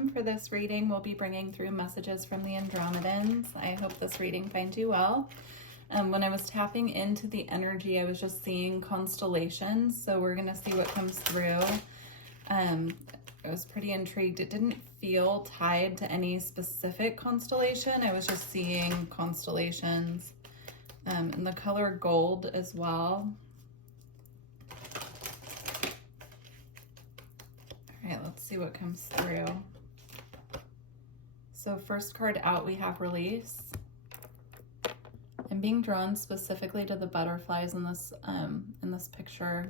welcome. For this reading, we'll be bringing through messages from the Andromedans. I hope this reading finds you well. When I was tapping into the energy, I was just seeing constellations, so we're going to see what comes through. I was pretty intrigued. It didn't feel tied to any specific constellation. I was just seeing constellations, and the color gold as well. All right, let's see what comes through. So first card out, we have release. I'm being drawn specifically to the butterflies in this picture.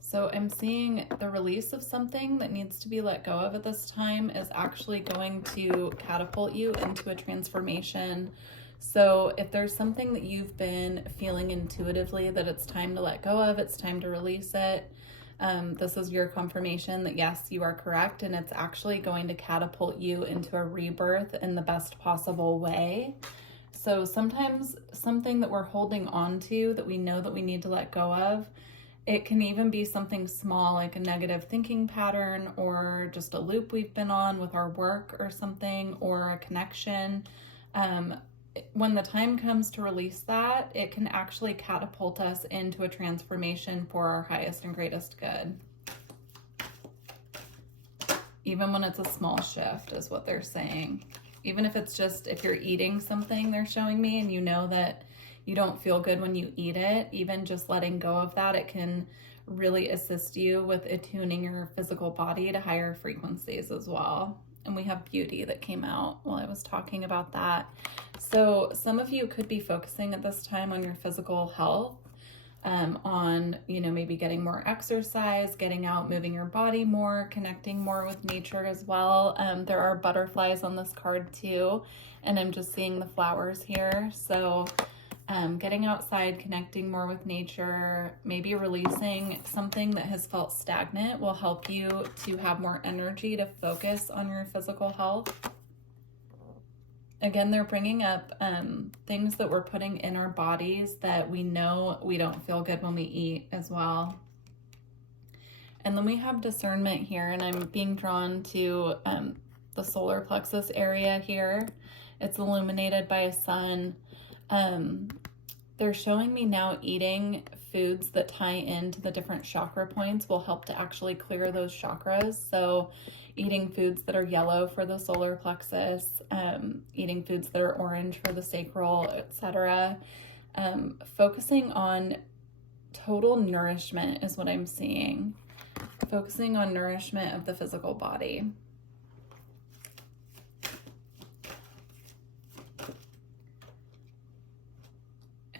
So I'm seeing the release of something that needs to be let go of at this time is actually going to catapult you into a transformation. So if there's something that you've been feeling intuitively that it's time to let go of, it's time to release it, this is your confirmation that yes, you are correct, and it's actually going to catapult you into a rebirth in the best possible way. So sometimes something that we're holding on to that we know that we need to let go of, it can even be something small like a negative thinking pattern or just a loop we've been on with our work or something, or a connection. When the time comes to release that, it can actually catapult us into a transformation for our highest and greatest good. Even when it's a small shift is what they're saying. Even if it's just, if you're eating something, they're showing me, and you know that you don't feel good when you eat it, even just letting go of that, it can really assist you with attuning your physical body to higher frequencies as well. And we have beauty that came out while I was talking about that. So some of you could be focusing at this time on your physical health, on, maybe getting more exercise, getting out, moving your body more, connecting more with nature as well. There are butterflies on this card too, and I'm just seeing the flowers here. So getting outside, connecting more with nature, maybe releasing something that has felt stagnant will help you to have more energy to focus on your physical health. Again, they're bringing up things that we're putting in our bodies that we know we don't feel good when we eat as well. And then we have discernment here, and I'm being drawn to the solar plexus area here. It's illuminated by a sun. They're showing me now eating foods that tie into the different chakra points will help to actually clear those chakras. So eating foods that are yellow for the solar plexus, eating foods that are orange for the sacral, etc. Focusing on total nourishment is what I'm seeing. Focusing on nourishment of the physical body.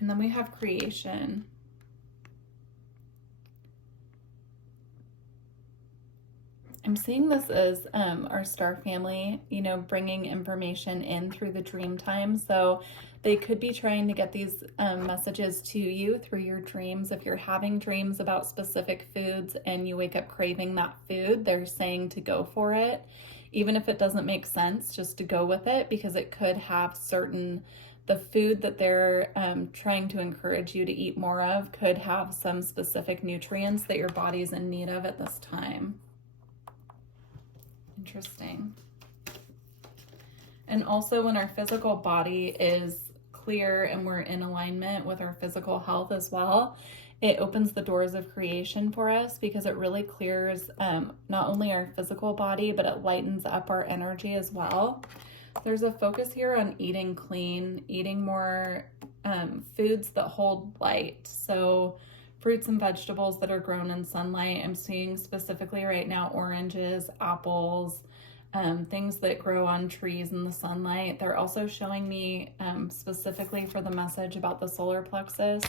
And then we have creation. I'm seeing this as our star family, bringing information in through the dream time. So they could be trying to get these messages to you through your dreams. If you're having dreams about specific foods and you wake up craving that food, they're saying to go for it. Even if it doesn't make sense, just to go with it, because it could have the food that they're trying to encourage you to eat more of could have some specific nutrients that your body's in need of at this time. Interesting. And also when our physical body is clear and we're in alignment with our physical health as well, it opens the doors of creation for us, because it really clears not only our physical body, but it lightens up our energy as well. There's a focus here on eating clean, eating more foods that hold light. So fruits and vegetables that are grown in sunlight. I'm seeing specifically right now oranges, apples, things that grow on trees in the sunlight. They're also showing me specifically for the message about the solar plexus,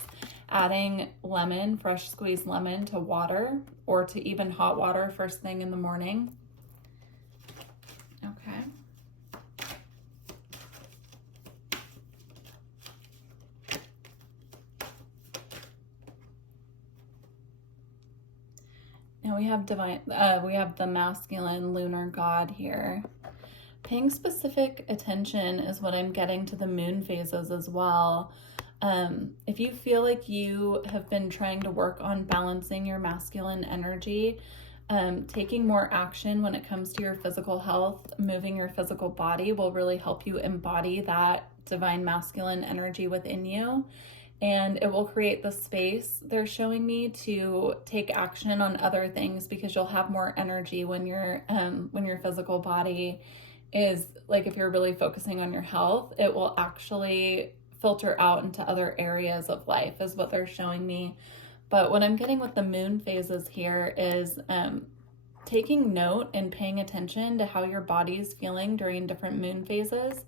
adding lemon, fresh squeezed lemon to water, or to even hot water first thing in the morning. Okay. Now we have we have the masculine lunar god here. Paying specific attention is what I'm getting to the moon phases as well. If you feel like you have been trying to work on balancing your masculine energy, taking more action when it comes to your physical health, moving your physical body will really help you embody that divine masculine energy within you. And it will create the space, they're showing me, to take action on other things, because you'll have more energy when your physical body is, like, if you're really focusing on your health, it will actually filter out into other areas of life, is what they're showing me. But what I'm getting with the moon phases here is taking note and paying attention to how your body is feeling during different moon phases.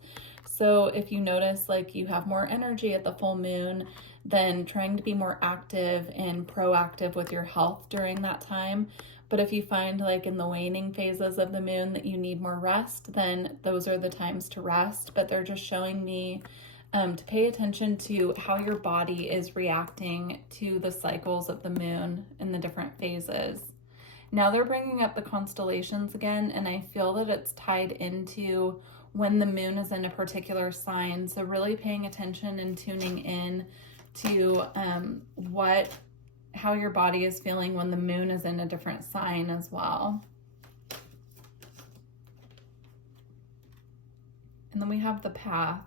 So if you notice like you have more energy at the full moon, then trying to be more active and proactive with your health during that time. But if you find like in the waning phases of the moon that you need more rest, then those are the times to rest. But they're just showing me to pay attention to how your body is reacting to the cycles of the moon in the different phases. Now they're bringing up the constellations again, and I feel that it's tied into when the moon is in a particular sign. So really paying attention and tuning in to how your body is feeling when the moon is in a different sign as well. And then we have the path.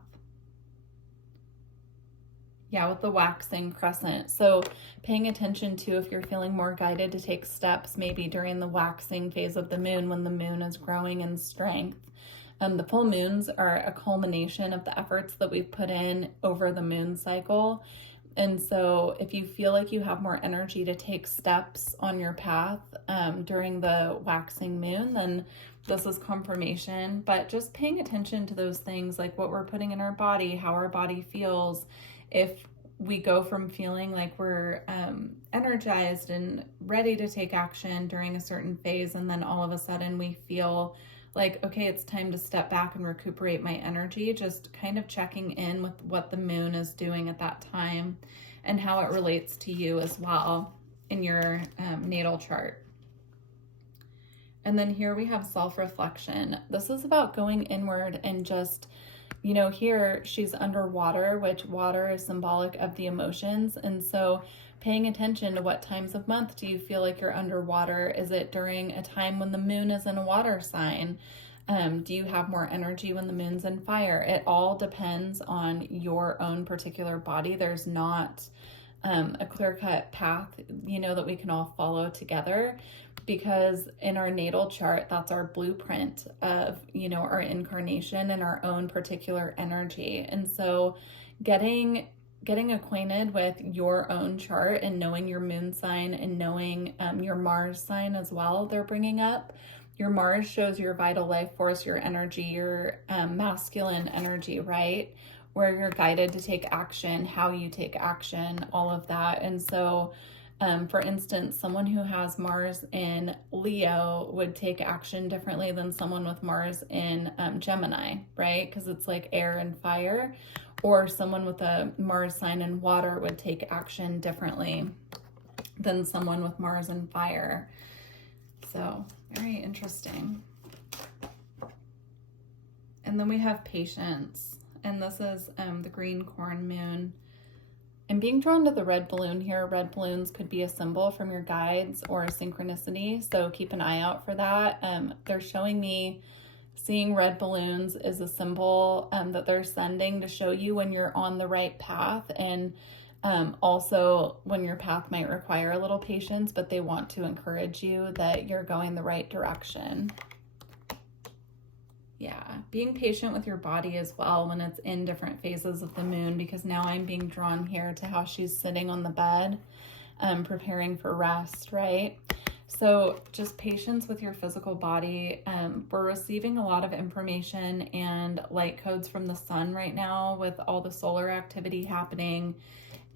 Yeah, with the waxing crescent. So paying attention to if you're feeling more guided to take steps maybe during the waxing phase of the moon when the moon is growing in strength. The full moons are a culmination of the efforts that we've put in over the moon cycle. And so if you feel like you have more energy to take steps on your path during the waxing moon, then this is confirmation. But just paying attention to those things, like what we're putting in our body, how our body feels. If we go from feeling like we're energized and ready to take action during a certain phase, and then all of a sudden we feel like, okay, it's time to step back and recuperate my energy, just kind of checking in with what the moon is doing at that time and how it relates to you as well in your natal chart. And then here we have self-reflection. This is about going inward and just, you know, here she's underwater, which water is symbolic of the emotions. And so paying attention to what times of month do you feel like you're underwater? Is it during a time when the moon is in a water sign? Do you have more energy when the moon's in fire? It all depends on your own particular body. There's not a clear-cut path, you know, that we can all follow together, because in our natal chart, that's our blueprint of, you know, our incarnation and our own particular energy. And so getting acquainted with your own chart and knowing your moon sign and knowing your Mars sign as well, they're bringing up. Your Mars shows your vital life force, your energy, your masculine energy, right? Where you're guided to take action, how you take action, all of that. And so, for instance, someone who has Mars in Leo would take action differently than someone with Mars in Gemini, right? Because it's like air and fire. Or someone with a Mars sign in water would take action differently than someone with Mars in fire. So very interesting. And then we have patience. And this is the green corn moon. I'm being drawn to the red balloon here. Red balloons could be a symbol from your guides or a synchronicity. So keep an eye out for that. They're showing me seeing red balloons is a symbol that they're sending to show you when you're on the right path, and also when your path might require a little patience, but they want to encourage you that you're going the right direction. Yeah, being patient with your body as well when it's in different phases of the moon, because now I'm being drawn here to how she's sitting on the bed, preparing for rest, right? So just patience with your physical body. We're receiving a lot of information and light codes from the sun right now with all the solar activity happening.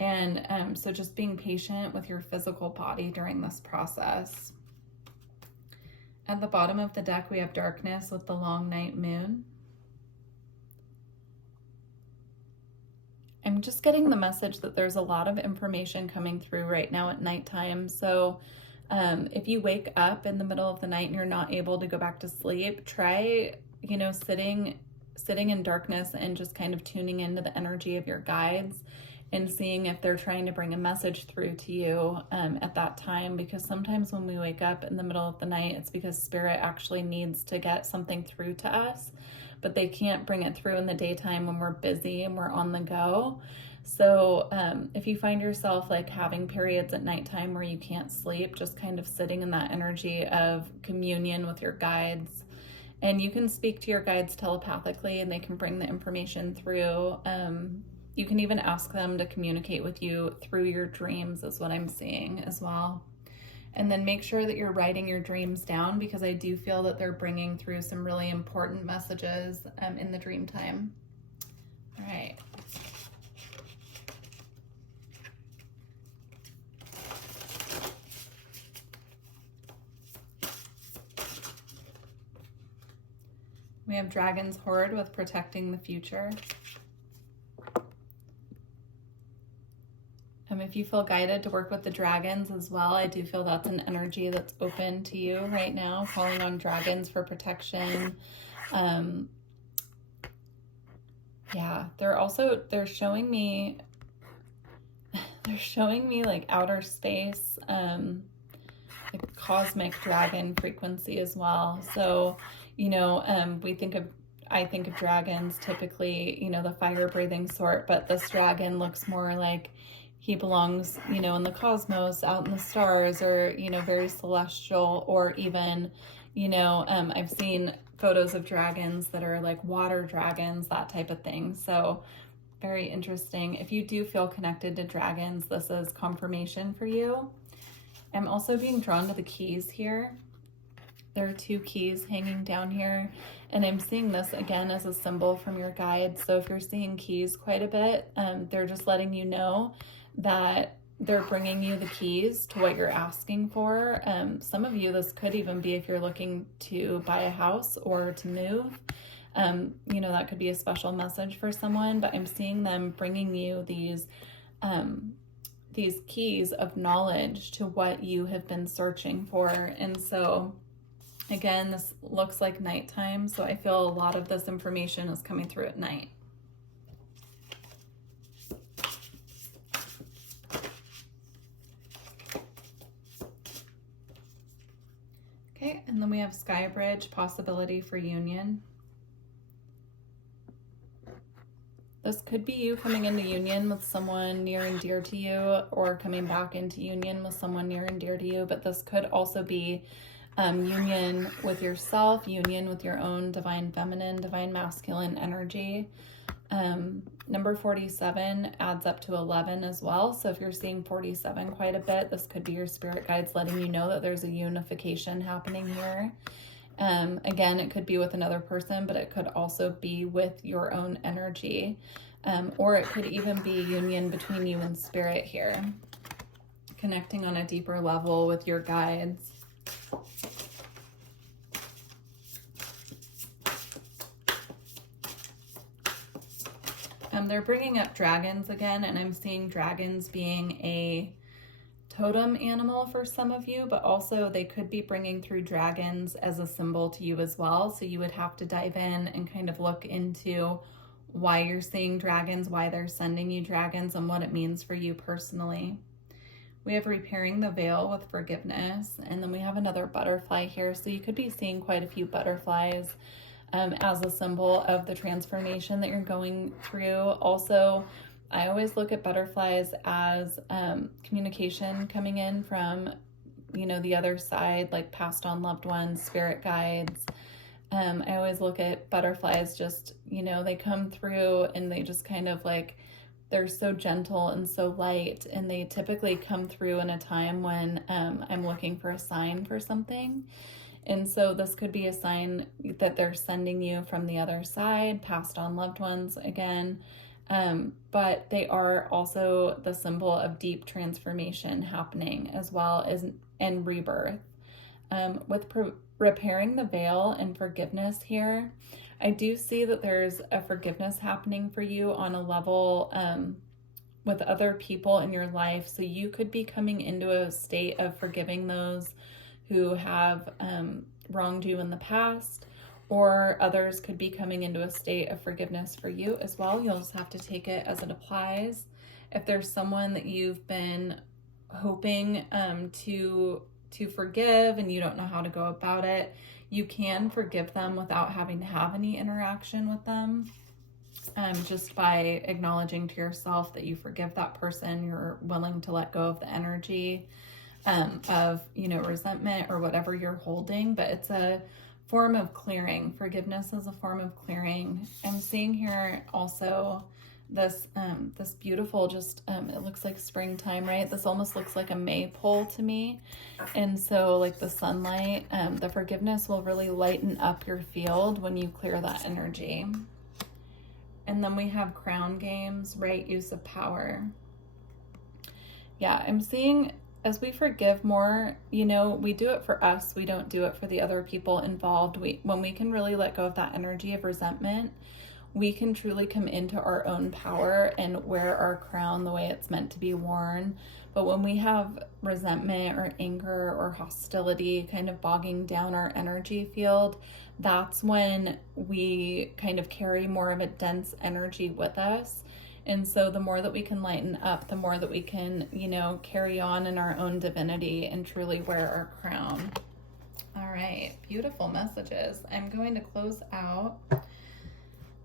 And so just being patient with your physical body during this process. At the bottom of the deck, we have darkness with the long night moon. I'm just getting the message that there's a lot of information coming through right now at nighttime. So if you wake up in the middle of the night and you're not able to go back to sleep, try, you know, sitting in darkness and just kind of tuning into the energy of your guides and seeing if they're trying to bring a message through to you at that time, because sometimes when we wake up in the middle of the night, it's because spirit actually needs to get something through to us, but they can't bring it through in the daytime when we're busy and we're on the go. So if you find yourself like having periods at nighttime where you can't sleep, just kind of sitting in that energy of communion with your guides. And you can speak to your guides telepathically and they can bring the information through. You can even ask them to communicate with you through your dreams, is what I'm seeing as well. And then make sure that you're writing your dreams down, because I do feel that they're bringing through some really important messages in the dream time. All right. We have Dragon's Horde with protecting the future. If you feel guided to work with the dragons as well, I do feel that's an energy that's open to you right now, calling on dragons for protection. Yeah, they're showing me like outer space, like cosmic dragon frequency as well. So, you know, I think of dragons typically, you know, the fire breathing sort, but this dragon looks more like he belongs, you know, in the cosmos, out in the stars, or, you know, very celestial, or even, you know, I've seen photos of dragons that are like water dragons, that type of thing. So very interesting. If you do feel connected to dragons, this is confirmation for you. I'm also being drawn to the keys here. There are 2 keys hanging down here, and I'm seeing this again as a symbol from your guides. So if you're seeing keys quite a bit, they're just letting you know that they're bringing you the keys to what you're asking for. Some of you, this could even be if you're looking to buy a house or to move. You know, that could be a special message for someone, but I'm seeing them bringing you these keys of knowledge to what you have been searching for. And so again, this looks like nighttime, so I feel a lot of this information is coming through at night. Okay, and then we have Sky Bridge, possibility for union. This could be you coming into union with someone near and dear to you, or coming back into union with someone near and dear to you, but this could also be union with yourself, union with your own divine feminine, divine masculine energy. Number 47 adds up to 11 as well. So if you're seeing 47 quite a bit, this could be your spirit guides letting you know that there's a unification happening here. Again, it could be with another person, but it could also be with your own energy. Or it could even be union between you and spirit here, connecting on a deeper level with your guides. They're bringing up dragons again, and I'm seeing dragons being a totem animal for some of you, but also they could be bringing through dragons as a symbol to you as well. So you would have to dive in and kind of look into why you're seeing dragons, why they're sending you dragons, and what it means for you personally. We have repairing the veil with forgiveness, and then we have another butterfly here. So you could be seeing quite a few butterflies as a symbol of the transformation that you're going through. Also, I always look at butterflies as communication coming in from, you know, the other side, like passed on loved ones, spirit guides. I always look at butterflies just, you know, they come through and they just kind of like, they're so gentle and so light, and they typically come through in a time when I'm looking for a sign for something. And so this could be a sign that they're sending you from the other side, passed on loved ones again. But they are also the symbol of deep transformation happening as well as and rebirth. With repairing the veil and forgiveness here, I do see that there's a forgiveness happening for you on a level with other people in your life. So you could be coming into a state of forgiving those who have wronged you in the past, or others could be coming into a state of forgiveness for you as well. You'll just have to take it as it applies. If there's someone that you've been hoping to forgive and you don't know how to go about it, you can forgive them without having to have any interaction with them. Just by acknowledging to yourself that you forgive that person, you're willing to let go of the energy of, resentment or whatever you're holding. But it's a form of clearing. Forgiveness is a form of clearing. I'm seeing here also this beautiful, just it looks like springtime, right? This almost looks like a maypole to me. And so like the sunlight, the forgiveness will really lighten up your field when you clear that energy. And then we have crown games, right use of power. Yeah, I'm seeing as we forgive more, we do it for us. We don't do it for the other people involved. When we can really let go of that energy of resentment, we can truly come into our own power and wear our crown the way it's meant to be worn. But when we have resentment or anger or hostility kind of bogging down our energy field, that's when we kind of carry more of a dense energy with us. And so the more that we can lighten up, the more that we can, carry on in our own divinity and truly wear our crown. All right, beautiful messages. I'm going to close out.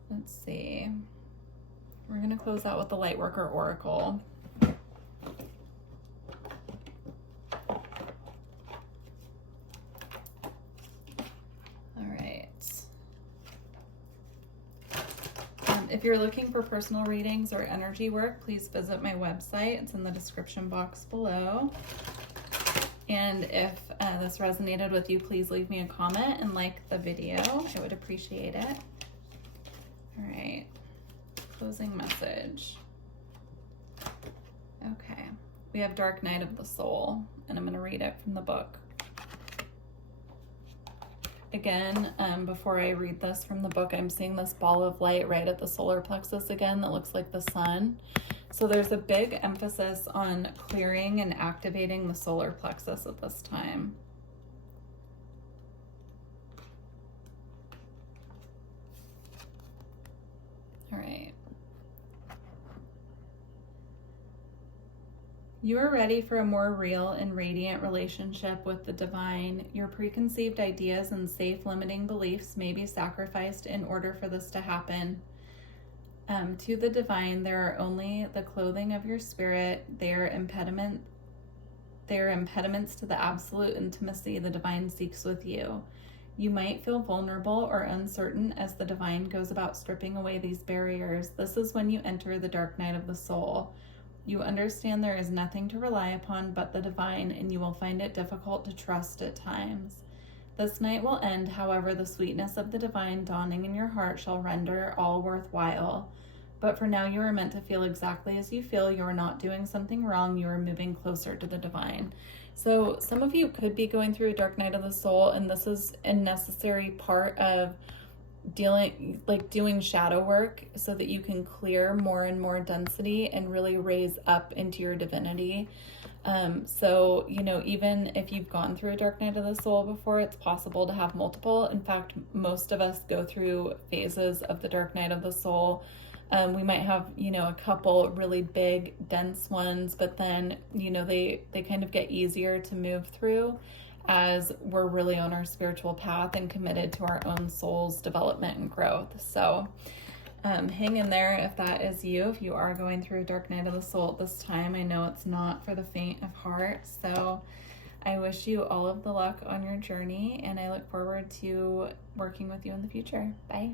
Let's see. We're going to close out with the Lightworker Oracle. If you're looking for personal readings or energy work, please visit my website. It's in the description box below. And if this resonated with you, please leave me a comment and like the video. I would appreciate it. All right, closing message. Okay, we have Dark Night of the Soul, and I'm going to read it from the book. Again, before I read this from the book, I'm seeing this ball of light right at the solar plexus again that looks like the sun. So there's a big emphasis on clearing and activating the solar plexus at this time. All right. You are ready for a more real and radiant relationship with the divine. Your preconceived ideas and safe limiting beliefs may be sacrificed in order for this to happen. To the divine, there are only the clothing of your spirit. They are impediments to the absolute intimacy the divine seeks with you. You might feel vulnerable or uncertain as the divine goes about stripping away these barriers. This is when you enter the dark night of the soul. You understand there is nothing to rely upon but the divine, and you will find it difficult to trust at times. This night will end, however, the sweetness of the divine dawning in your heart shall render all worthwhile. But for now, you are meant to feel exactly as you feel. You are not doing something wrong. You are moving closer to the divine. So some of you could be going through a dark night of the soul, and this is a necessary part of doing shadow work so that you can clear more and more density and really raise up into your divinity. So, even if you've gone through a dark night of the soul before, it's possible to have multiple. In fact, most of us go through phases of the dark night of the soul. We might have, a couple really big, dense ones, but then, they kind of get easier to move through as we're really on our spiritual path and committed to our own soul's development and growth. So hang in there if that is you, if you are going through a dark night of the soul at this time. I know it's not for the faint of heart. So I wish you all of the luck on your journey, and I look forward to working with you in the future. Bye.